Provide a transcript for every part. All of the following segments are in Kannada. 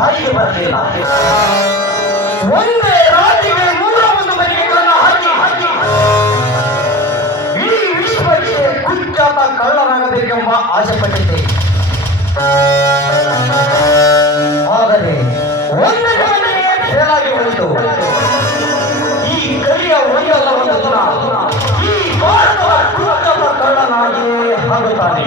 ಬಾಯಿಗೆ ಬರಲಿಲ್ಲ. ಒಂದೇ ರಾತ್ರಿಗೆ 101 ಮನೆಗೆ ಕನ್ನ ಹಾಕಿ ಇಡೀ ವಿಶ್ವಕ್ಕೆ ಕುಖ್ಯಾತ ಕಳ್ಳನಾಗಬೇಕೆಂಬ ಆಸೆ ಪಟ್ಟಿದ್ದೆ. ಆದರೆ ಒಂದೇ ಮನೆಗೆ ಫೇಲಾಗಿ ಹೋಯಿತು. ಈ ಕೈಯ ಒಂದಲ್ಲ ಒಂದು ದಿನ ಈ ಭಾರತದ ಕುಖ್ಯಾತ ಕಳ್ಳನಾಗಿಯೇ ಆಗುತ್ತಾನೆ.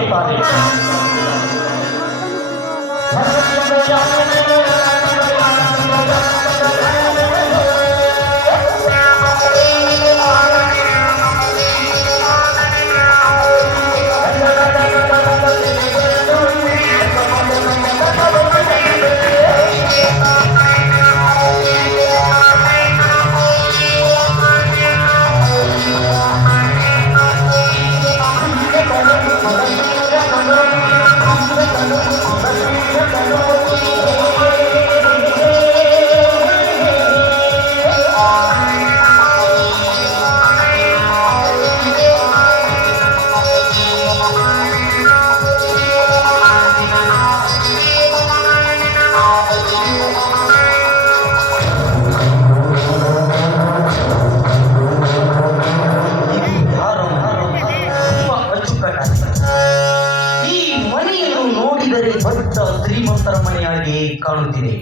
ದೊಡ್ಡ ಶ್ರೀಮಂತರ ಮನೆಯಾಗಿ ಕಾಣುತ್ತಿದೆ.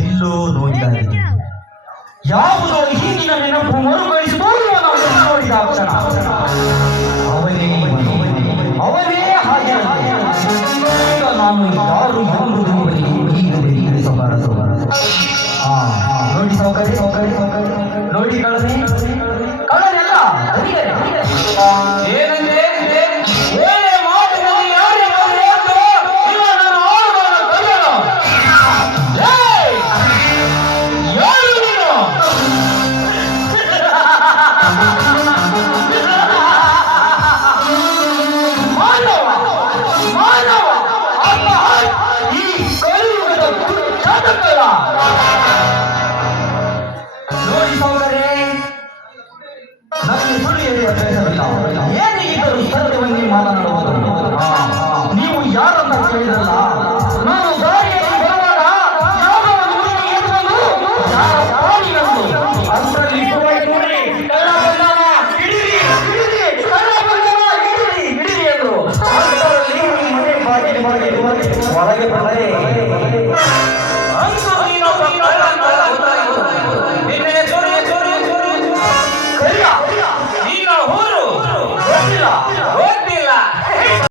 ಎಲ್ಲೋ ನೋಡಿದ್ದಾರೆ. ಯಾವುದೋ ಹಿಂದಿನ ನೆನಪು ಮರುಕಳಿಸಿದವರು ನೋಡಿದ ಕ್ಷಣ ಅವನೇ ಹಾಗೆ. ಈಗ ನಾನು ಯಾರು ಎಂಬುದು ತಿಳಿಸಬಾರದು. ನೋಡಿ ಸೌಕರ್ಯ ನೋಡಿ ಕಳನೆಲ್ಲ ಏನಂದ್ರೆ ನೋಡಿ ಸೌಕರ್ಯ ನನಗೆ ಸುಳ್ಳು ಹೇಳುವ ಕೆಲಸವಿಲ್ಲ. ಏನೇ ಇದ್ದರೂ ಸತ್ಯವನ್ನೇ ಮಾತನಾಡುವುದು. ನೀವು ಯಾರಂತ ಕೇಳಿದ್ರಲ್ಲ